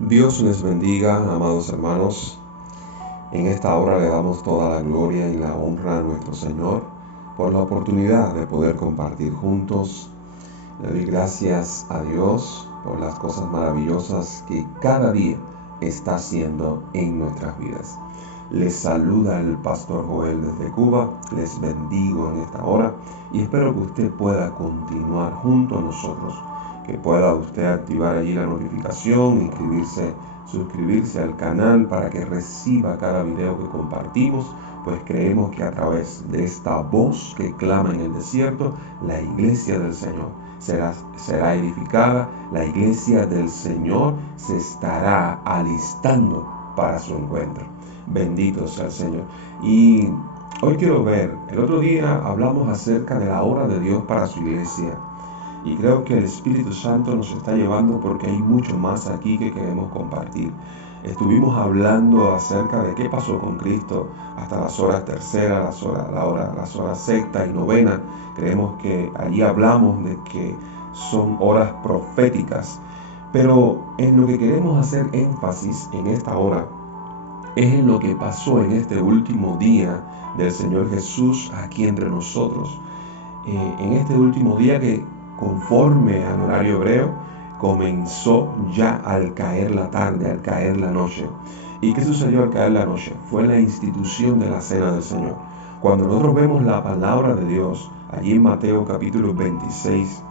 Dios les bendiga, amados hermanos. En esta hora le damos toda la gloria y la honra a nuestro Señor por la oportunidad de poder compartir juntos. Le doy gracias a Dios por las cosas maravillosas que cada día está haciendo en nuestras vidas. Les saluda el pastor Joel desde Cuba. Les bendigo en esta hora y espero que usted pueda continuar junto a nosotros, que pueda usted activar allí la notificación, suscribirse al canal para que reciba cada video que compartimos, pues creemos que a través de esta voz que clama en el desierto, la iglesia del Señor será edificada, la iglesia del Señor se estará alistando para su encuentro. Bendito sea el Señor. Y hoy quiero ver, el otro día hablamos acerca de la obra de Dios para su iglesia. Y creo que el Espíritu Santo nos está llevando porque hay mucho más aquí que queremos compartir. Estuvimos hablando acerca de qué pasó con Cristo hasta las horas tercera, las horas sexta y novena. Creemos que allí hablamos de que son horas proféticas. Pero en lo que queremos hacer énfasis en esta hora es en lo que pasó en este último día del Señor Jesús aquí entre nosotros. En este último día que, conforme al horario hebreo, comenzó ya al caer la tarde, al caer la noche. ¿Y qué sucedió al caer la noche? Fue la institución de la Cena del Señor. Cuando nosotros vemos la palabra de Dios, allí en Mateo capítulo 26,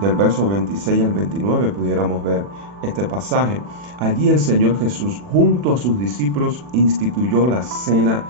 del verso 26 al 29, pudiéramos ver este pasaje. Allí el Señor Jesús, junto a sus discípulos, instituyó la Cena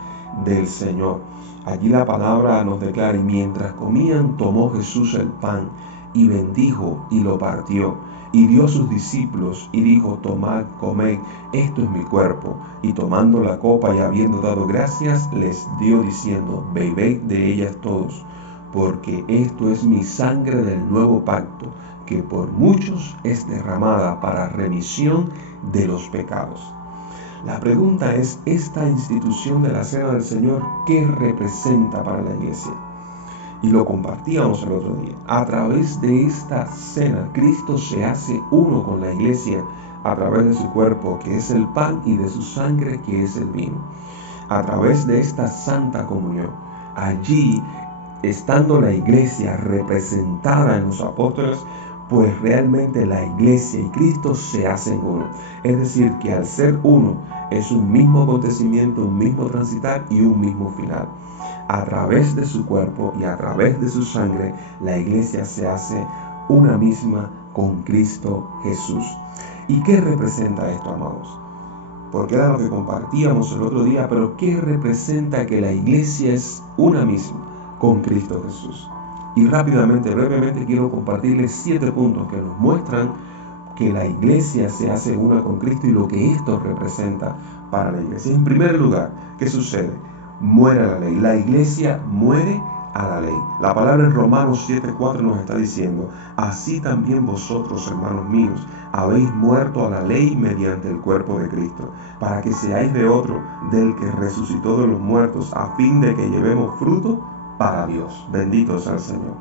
del Señor. Allí la palabra nos declara: y mientras comían, tomó Jesús el pan y bendijo y lo partió y dio a sus discípulos y dijo: tomad, comed, esto es mi cuerpo. Y tomando la copa y habiendo dado gracias, les dio diciendo: bebed de ellas todos, porque esto es mi sangre del nuevo pacto, que por muchos es derramada para remisión de los pecados. La pregunta es, esta institución de la Cena del Señor, ¿qué representa para la iglesia? Y lo compartíamos el otro día. A través de esta cena, Cristo se hace uno con la iglesia a través de su cuerpo, que es el pan, y de su sangre, que es el vino. A través de esta santa comunión, allí, estando la iglesia representada en los apóstoles, pues realmente la iglesia y Cristo se hacen uno. Es decir, que al ser uno es un mismo acontecimiento, un mismo transitar y un mismo final. A través de su cuerpo y a través de su sangre, la iglesia se hace una misma con Cristo Jesús. ¿Y qué representa esto, amados? Porque era lo que compartíamos el otro día, pero ¿qué representa que la iglesia es una misma con Cristo Jesús? Y rápidamente, brevemente, quiero compartirles 7 puntos que nos muestran que la iglesia se hace una con Cristo y lo que esto representa para la iglesia. En primer lugar, ¿qué sucede? Muere la ley. La iglesia muere a la ley. La palabra en Romanos 7:4 nos está diciendo: así también vosotros, hermanos míos, habéis muerto a la ley mediante el cuerpo de Cristo, para que seáis de otro, del que resucitó de los muertos, a fin de que llevemos fruto para Dios. Bendito sea el Señor.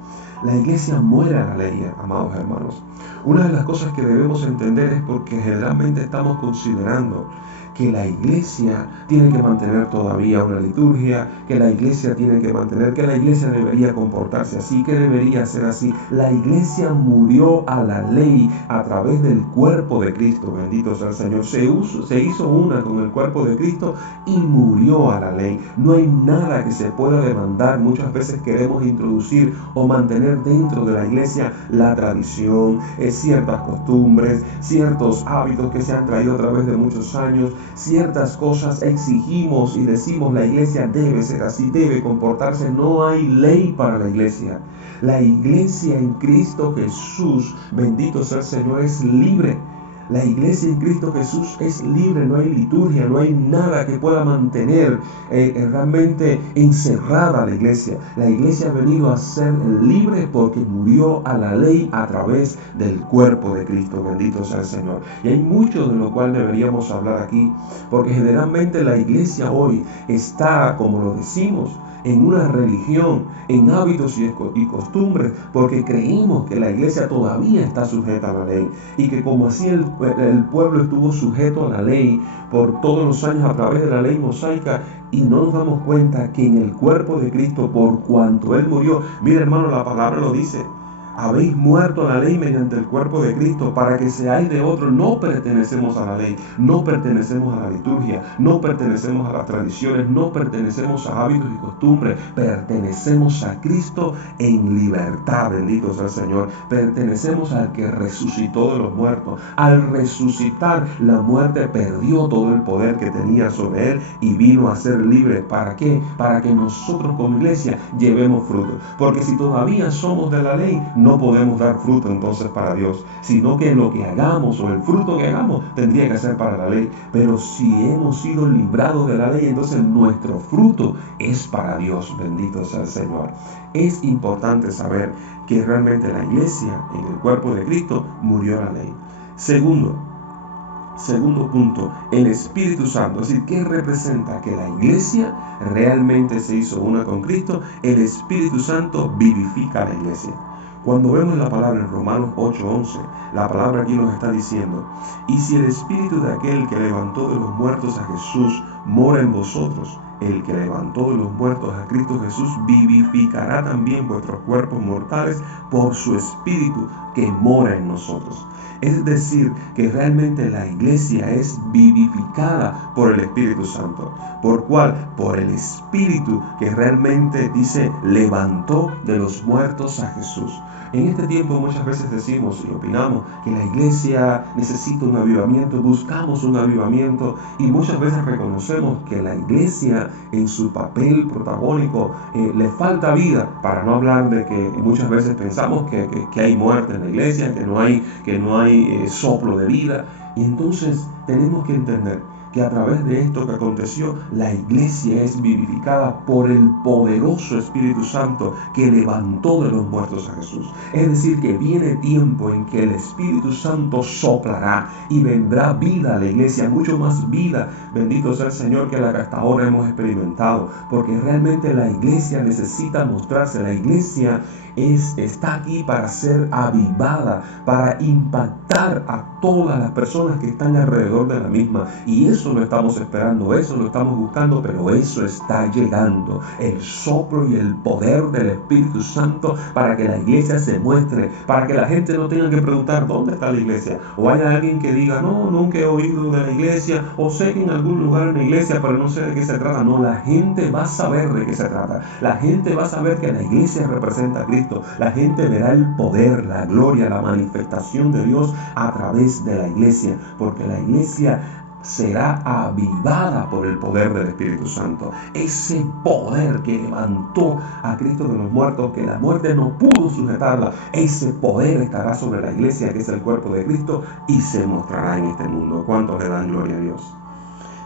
La iglesia muere a la ley, amados hermanos. Una de las cosas que debemos entender es porque generalmente estamos considerando que la iglesia tiene que mantener todavía una liturgia, que la iglesia debería comportarse así, que debería ser así. La iglesia murió a la ley a través del cuerpo de Cristo, bendito sea el Señor. Se hizo una con el cuerpo de Cristo y murió a la ley. No hay nada que se pueda demandar. Muchas veces queremos introducir o mantener dentro de la iglesia la tradición, ciertas costumbres, ciertos hábitos que se han traído a través de muchos años. Ciertas cosas exigimos y decimos: la iglesia debe ser así, debe comportarse. No hay ley para la iglesia. La iglesia en Cristo Jesús, bendito sea el Señor, es libre. La iglesia en Cristo Jesús es libre, no hay liturgia, no hay nada que pueda mantener realmente encerrada a la iglesia. La iglesia ha venido a ser libre porque murió a la ley a través del cuerpo de Cristo, bendito sea el Señor. Y hay mucho de lo cual deberíamos hablar aquí, porque generalmente la iglesia hoy está, como lo decimos, en una religión, en hábitos y costumbres, porque creímos que la iglesia todavía está sujeta a la ley y que como así el pueblo estuvo sujeto a la ley por todos los años a través de la ley mosaica, y no nos damos cuenta que en el cuerpo de Cristo, por cuanto Él murió, mira hermano, la palabra lo dice, habéis muerto a la ley mediante el cuerpo de Cristo para que seáis de otro. No pertenecemos a la ley, no pertenecemos a la liturgia, no pertenecemos a las tradiciones, no pertenecemos a hábitos y costumbres, pertenecemos a Cristo en libertad, bendito sea el Señor. Pertenecemos al que resucitó de los muertos. Al resucitar, la muerte perdió todo el poder que tenía sobre él y vino a ser libre. ¿Para qué? Para que nosotros como iglesia llevemos fruto. Porque si todavía somos de la ley, no podemos dar fruto entonces para Dios, sino que lo que hagamos o el fruto que hagamos tendría que ser para la ley. Pero si hemos sido librados de la ley, entonces nuestro fruto es para Dios, bendito sea el Señor. Es importante saber que realmente la iglesia en el cuerpo de Cristo murió a la ley. Segundo punto, el Espíritu Santo. Es decir, ¿qué representa? Que la iglesia realmente se hizo una con Cristo. El Espíritu Santo vivifica a la iglesia. Cuando vemos la palabra en Romanos 8:11, la palabra aquí nos está diciendo: y si el Espíritu de aquel que levantó de los muertos a Jesús mora en vosotros, el que levantó de los muertos a Cristo Jesús vivificará también vuestros cuerpos mortales por su Espíritu que mora en nosotros. Es decir, que realmente la iglesia es vivificada por el Espíritu Santo. ¿Por cuál? Por el Espíritu que realmente dice levantó de los muertos a Jesús. En este tiempo muchas veces decimos y opinamos que la iglesia necesita un avivamiento, buscamos un avivamiento, y muchas veces reconocemos que la iglesia en su papel protagónico le falta vida, para no hablar de que muchas veces pensamos que hay muerte en la iglesia, que no hay soplo de vida. Y entonces tenemos que entender que a través de esto que aconteció, la iglesia es vivificada por el poderoso Espíritu Santo que levantó de los muertos a Jesús. Es decir, que viene tiempo en que el Espíritu Santo soplará y vendrá vida a la iglesia, mucho más vida, bendito sea el Señor, que la que hasta ahora hemos experimentado, porque realmente la iglesia necesita mostrarse. La iglesia está aquí para ser avivada, para impactar a todas las personas que están alrededor de la misma, y eso lo estamos esperando, eso lo estamos buscando, pero eso está llegando, el soplo y el poder del Espíritu Santo, para que la iglesia se muestre, para que la gente no tenga que preguntar ¿dónde está la iglesia? O haya alguien que diga no, nunca he oído de la iglesia, o sé que en algún lugar en la iglesia, pero no sé de qué se trata. No, la gente va a saber de qué se trata, la gente va a saber que la iglesia representa a Cristo, la gente verá el poder, la gloria, la manifestación de Dios a través de la iglesia, porque la iglesia será avivada por el poder del Espíritu Santo. Ese poder que levantó a Cristo de los muertos, que la muerte no pudo sujetarla, ese poder estará sobre la iglesia, que es el cuerpo de Cristo, y se mostrará en este mundo. ¿Cuántos le dan gloria a Dios?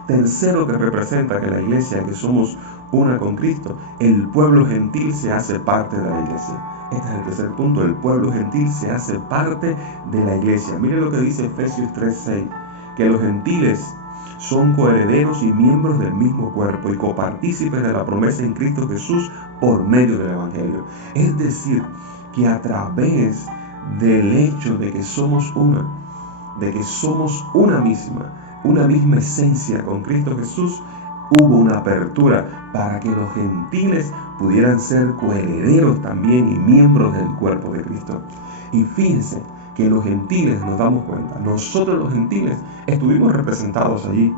Tercero, que representa que la iglesia, que somos una con Cristo, el pueblo gentil se hace parte de la iglesia. Este es el tercer punto: el pueblo gentil se hace parte de la iglesia. Mire lo que dice Efesios 3:6, que los gentiles son coherederos y miembros del mismo cuerpo y copartícipes de la promesa en Cristo Jesús por medio del Evangelio. Es decir, que a través del hecho de que somos una misma esencia con Cristo Jesús, hubo una apertura para que los gentiles pudieran ser coherederos también y miembros del cuerpo de Cristo. Y fíjense que los gentiles, nos damos cuenta, nosotros los gentiles estuvimos representados allí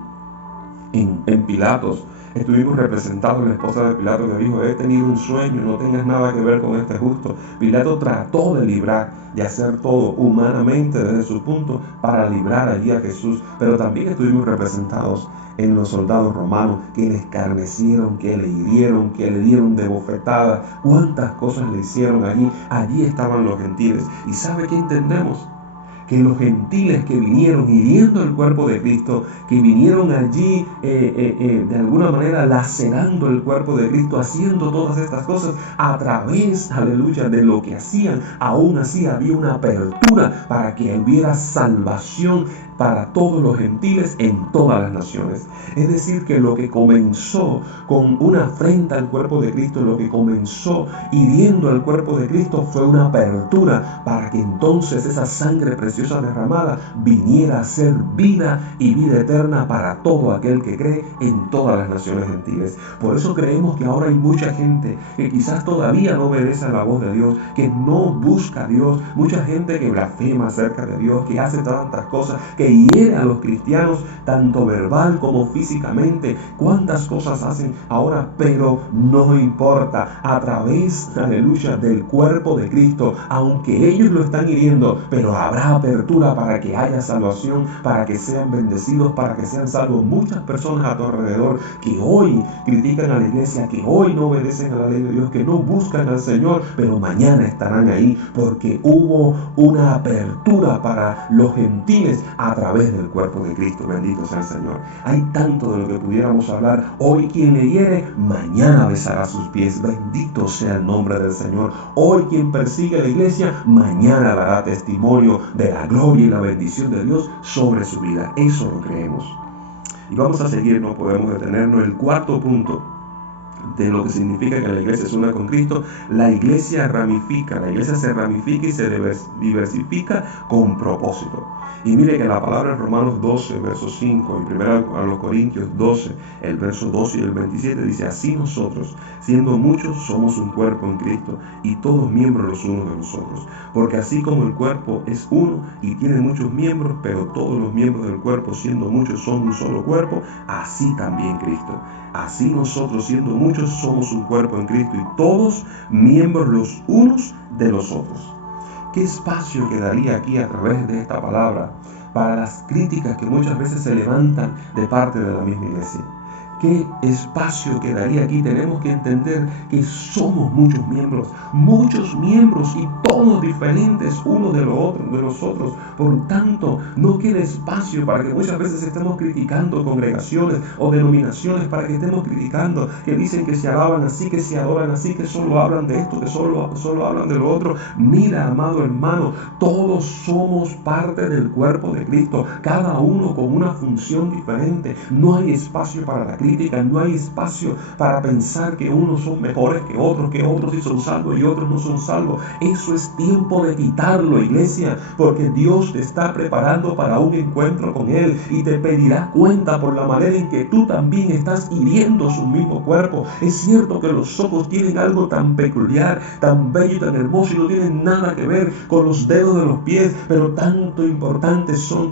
en Pilatos. Estuvimos representados, la esposa de Pilato que dijo: he tenido un sueño, no tengas nada que ver con este justo. Pilato trató de librar, de hacer todo humanamente desde su punto para librar allí a Jesús, pero también estuvimos representados en los soldados romanos que le escarnecieron, que le hirieron, que le dieron de bofetadas. Cuántas cosas le hicieron allí. Allí estaban los gentiles. ¿Y sabe qué entendemos? Que los gentiles que vinieron hiriendo el cuerpo de Cristo, que vinieron allí de alguna manera lacerando el cuerpo de Cristo, haciendo todas estas cosas, a través, aleluya, de lo que hacían, aún así había una apertura para que hubiera salvación para todos los gentiles en todas las naciones. Es decir, que lo que comenzó con una afrenta al cuerpo de Cristo, lo que comenzó hiriendo al cuerpo de Cristo, fue una apertura para que entonces esa sangre preciosa derramada viniera a ser vida y vida eterna para todo aquel que cree en todas las naciones gentiles. Por eso creemos que ahora hay mucha gente que quizás todavía no obedece a la voz de Dios, que no busca a Dios, mucha gente que blasfema acerca de Dios, que hace tantas cosas, que hiere a los cristianos, tanto verbal como físicamente. Cuántas cosas hacen ahora, pero no importa. A través, aleluya, del cuerpo de Cristo, aunque ellos lo están hiriendo, pero habrá apertura para que haya salvación, para que sean bendecidos, para que sean salvos. Muchas personas a tu alrededor que hoy critican a la iglesia, que hoy no obedecen a la ley de Dios, que no buscan al Señor, pero mañana estarán ahí porque hubo una apertura para los gentiles a través del cuerpo de Cristo. Bendito sea el Señor. Hay tanto de lo que pudiéramos hablar. Hoy quien le hiere, mañana besará sus pies. Bendito sea el nombre del Señor. Hoy quien persigue a la iglesia, mañana dará testimonio de la gloria y la bendición de Dios sobre su vida. Eso lo creemos. Y vamos a seguir, no podemos detenernos. El cuarto punto de lo que significa que la iglesia es una con Cristo: la iglesia se ramifica y se diversifica con propósito. Y mire que la palabra en Romanos 12, verso 5, y 1 a los Corintios 12, el verso 12 y el 27 dice: así nosotros, siendo muchos, somos un cuerpo en Cristo, y todos miembros los unos de los otros. Porque así como el cuerpo es uno y tiene muchos miembros, pero todos los miembros del cuerpo, siendo muchos, son un solo cuerpo, así también Cristo. Así nosotros, siendo muchos, somos un cuerpo en Cristo, y todos miembros los unos de los otros. ¿Qué espacio quedaría aquí a través de esta palabra para las críticas que muchas veces se levantan de parte de la misma iglesia? ¿Qué espacio quedaría aquí? Tenemos que entender que somos muchos miembros y todos diferentes unos de los otros. Por tanto, no queda espacio para que muchas veces estemos criticando congregaciones o denominaciones, para que estemos criticando que dicen que se alaban así, que se adoran así, que solo hablan de esto, que solo hablan de lo otro. Mira, amado hermano, todos somos parte del cuerpo de Cristo, cada uno con una función diferente. No hay espacio para la crítica, no hay espacio para pensar que unos son mejores que otros sí son salvos y otros no son salvos. Eso es tiempo de quitarlo, iglesia, porque Dios te está preparando para un encuentro con Él y te pedirá cuenta por la manera en que tú también estás hiriendo su mismo cuerpo. Es cierto que los ojos tienen algo tan peculiar, tan bello y tan hermoso, y no tienen nada que ver con los dedos de los pies, pero tan importantes son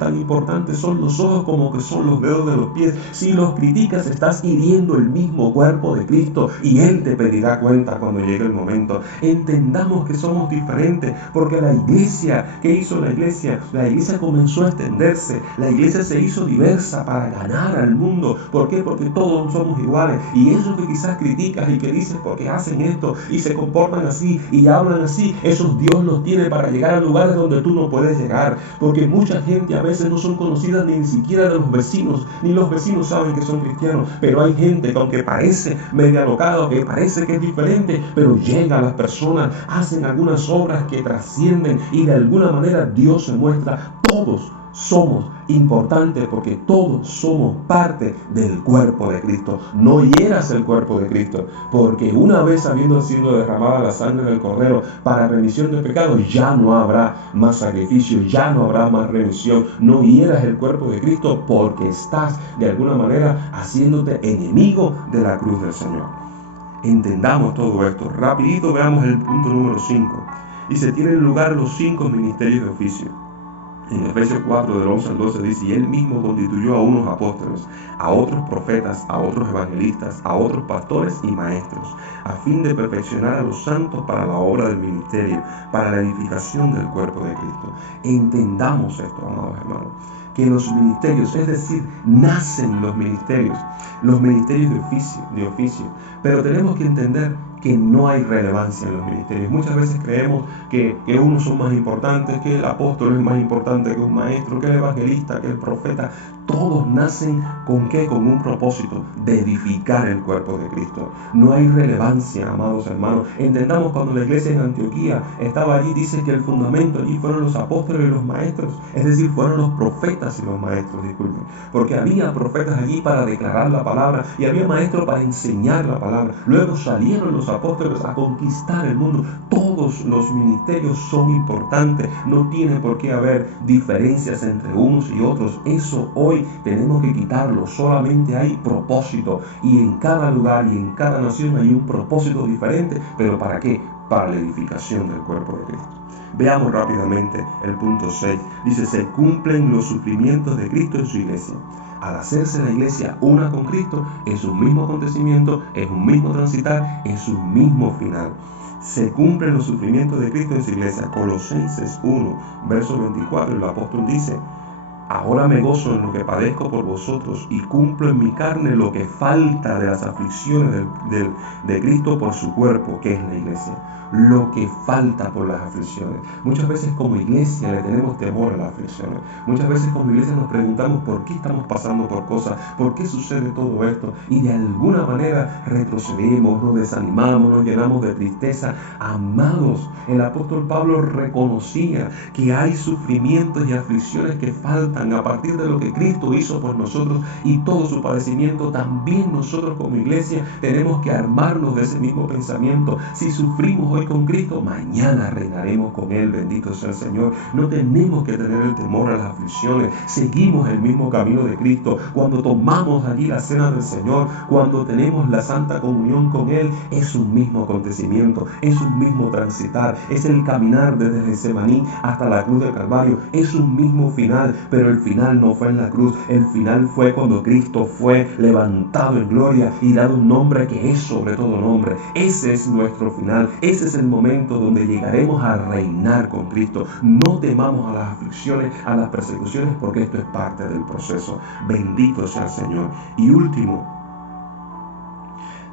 los ojos como que son los dedos de los pies. Si los criticas, estás hiriendo el mismo cuerpo de Cristo, y Él te pedirá cuenta cuando llegue el momento. Entendamos que somos diferentes, porque la iglesia, ¿qué hizo la iglesia? La iglesia comenzó a extenderse, la iglesia se hizo diversa para ganar al mundo. ¿Por qué? Porque todos somos iguales, y eso que quizás criticas y que dices porque hacen esto y se comportan así y hablan así, esos Dios los tiene para llegar a lugares donde tú no puedes llegar, porque mucha gente a veces no son conocidas ni siquiera de los vecinos, ni los vecinos saben que son cristianos. Pero hay gente que, aunque parece medio alocado, que parece que es diferente, pero llega a las personas, hacen algunas obras que trascienden, y de alguna manera Dios se muestra. Todos somos importantes, porque todos somos parte del cuerpo de Cristo. No hieras el cuerpo de Cristo, porque una vez habiendo sido derramada la sangre del Cordero para remisión de pecados, ya no habrá más sacrificio, ya no habrá más remisión. No hieras el cuerpo de Cristo, porque estás de alguna manera haciéndote enemigo de la cruz del Señor. Entendamos todo esto. Rapidito veamos el punto número 5. Y se tienen lugar los 5 ministerios de oficio. En Efesios 4, del 11 al 12 dice: y Él mismo constituyó a unos apóstoles, a otros profetas, a otros evangelistas, a otros pastores y maestros, a fin de perfeccionar a los santos para la obra del ministerio, para la edificación del cuerpo de Cristo. Entendamos esto, amados hermanos, que los ministerios, es decir, nacen los ministerios de oficio, pero tenemos que entender que no hay relevancia en los ministerios. Muchas veces creemos que unos son más importantes, que el apóstol es más importante que un maestro, que el evangelista, que el profeta. Todos nacen ¿con qué? Con un propósito, de edificar el cuerpo de Cristo. No hay relevancia, amados hermanos. Entendamos, cuando la iglesia en Antioquía estaba allí, dice que el fundamento allí fueron los apóstoles y los maestros, es decir, fueron los profetas y los maestros, disculpen, porque había profetas allí para declarar la palabra y había maestros para enseñar la palabra. Luego salieron los apóstoles a conquistar el mundo. Todos los ministerios son importantes, no tiene por qué haber diferencias entre unos y otros. Eso hoy tenemos que quitarlo. Solamente hay propósito, y en cada lugar y en cada nación hay un propósito diferente. ¿Pero para qué? Para la edificación del cuerpo de Cristo. Veamos rápidamente el punto 6. Dice: se cumplen los sufrimientos de Cristo en su iglesia. Al hacerse la iglesia una con Cristo, es un mismo acontecimiento, es un mismo transitar, es un mismo final. Se cumplen los sufrimientos de Cristo en su iglesia. Colosenses 1, verso 24, el apóstol dice: ahora me gozo en lo que padezco por vosotros y cumplo en mi carne lo que falta de las aflicciones de Cristo por su cuerpo, que es la iglesia. Lo que falta por las aflicciones. Muchas veces como iglesia le tenemos temor a las aflicciones. Muchas veces como iglesia nos preguntamos por qué estamos pasando por cosas, por qué sucede todo esto, y de alguna manera retrocedemos, nos desanimamos, nos llenamos de tristeza. Amados, el apóstol Pablo reconocía que hay sufrimientos y aflicciones que faltan a partir de lo que Cristo hizo por nosotros y todo su padecimiento. También nosotros como iglesia tenemos que armarnos de ese mismo pensamiento. Si sufrimos hoy con Cristo, mañana reinaremos con Él. Bendito sea el Señor. No tenemos que tener el temor a las aflicciones. Seguimos el mismo camino de Cristo. Cuando tomamos allí la cena del Señor, cuando tenemos la santa comunión con Él, es un mismo acontecimiento, es un mismo transitar, es el caminar desde Getsemaní hasta la cruz del Calvario. Es un mismo final, pero el final no fue en la cruz. El final fue cuando Cristo fue levantado en gloria y dado un nombre que es sobre todo nombre. Ese es nuestro final. Ese es el momento donde llegaremos a reinar con Cristo. No temamos a las aflicciones, a las persecuciones, porque esto es parte del proceso. Bendito sea el Señor. Y último,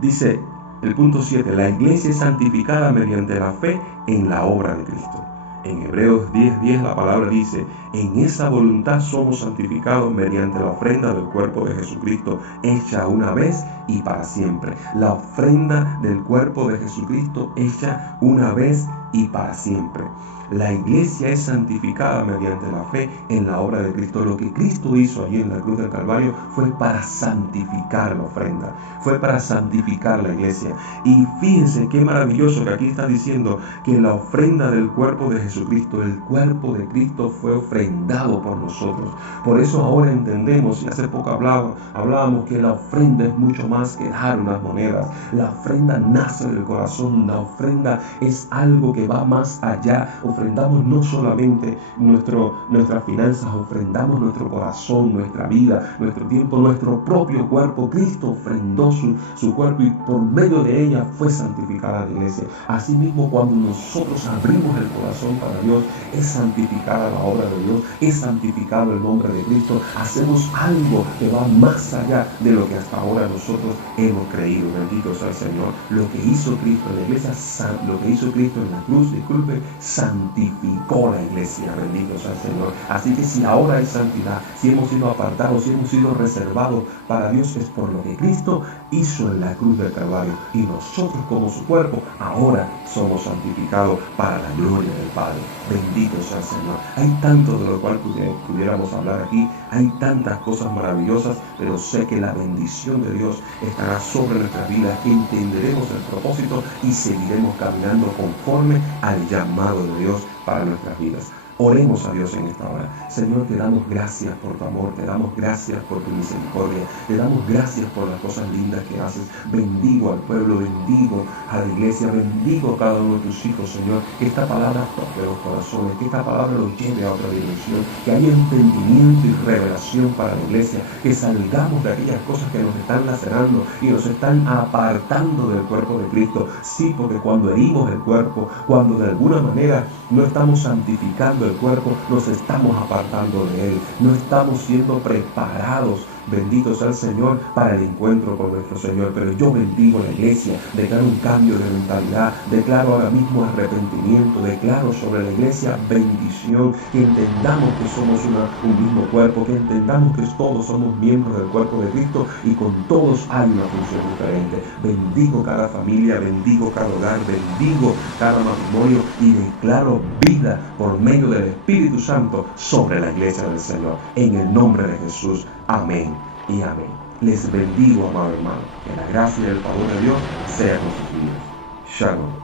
dice el punto 7, la iglesia es santificada mediante la fe en la obra de Cristo. En Hebreos 10:10 la palabra dice: en esa voluntad somos santificados mediante la ofrenda del cuerpo de Jesucristo, hecha una vez y para siempre. La ofrenda del cuerpo de Jesucristo hecha una vez y para siempre. La iglesia es santificada mediante la fe en la obra de Cristo. Lo que Cristo hizo allí en la cruz del Calvario fue para santificar la ofrenda, fue para santificar la iglesia. Y fíjense qué maravilloso que aquí está diciendo que la ofrenda del cuerpo de Jesucristo, el cuerpo de Cristo fue ofrendado por nosotros. Por eso ahora entendemos, y hace poco hablábamos que la ofrenda es mucho más que dar unas monedas. La ofrenda nace del corazón, la ofrenda es algo que va más allá. Ofrendamos no solamente nuestras finanzas, ofrendamos nuestro corazón, nuestra vida, nuestro tiempo, nuestro propio cuerpo. Cristo ofrendó su cuerpo y por medio de ella fue santificada la iglesia. Asimismo, cuando nosotros abrimos el corazón para Dios, es santificada la obra de Dios, es santificado el nombre de Cristo. Hacemos algo que va más allá de lo que hasta ahora nosotros hemos creído. Bendito sea el Señor. Lo que hizo Cristo en la iglesia, lo que hizo Cristo en la cruz, santificó la iglesia. Bendito sea el Señor. Así que si ahora hay santidad, si hemos sido apartados, si hemos sido reservados para Dios, es por lo que Cristo hizo en la cruz del Calvario, y nosotros como su cuerpo ahora somos santificados para la gloria del Padre. Bendito sea el Señor. Hay tanto de lo cual pudiéramos hablar aquí, hay tantas cosas maravillosas, pero sé que la bendición de Dios estará sobre nuestras vidas, que entenderemos el propósito y seguiremos caminando conforme al llamado de Dios para nuestras vidas. Oremos a Dios en esta hora. Señor, te damos gracias por tu amor, te damos gracias por tu misericordia, te damos gracias por las cosas lindas que haces. Bendigo al pueblo, bendigo a la iglesia, bendigo a cada uno de tus hijos, Señor. Que esta palabra toque los corazones, que esta palabra los lleve a otra dimensión, que haya entendimiento y revelación para la iglesia, que salgamos de aquellas cosas que nos están lacerando y nos están apartando del cuerpo de Cristo. Sí, porque cuando herimos el cuerpo, cuando de alguna manera no estamos santificando el cuerpo, nos estamos apartando de Él, no estamos siendo preparados Bendito sea el Señor para el encuentro con nuestro Señor. Pero yo bendigo la iglesia, declaro un cambio de mentalidad, declaro ahora mismo arrepentimiento, declaro sobre la iglesia bendición, que entendamos que somos un mismo cuerpo, que entendamos que todos somos miembros del cuerpo de Cristo y con todos hay una función diferente. Bendigo cada familia, bendigo cada hogar, bendigo cada matrimonio y declaro vida por medio del Espíritu Santo sobre la iglesia del Señor. En el nombre de Jesús. Amén y amén. Les bendigo, amado hermano. Que la gracia y el favor de Dios sean con sus vidas. Shalom.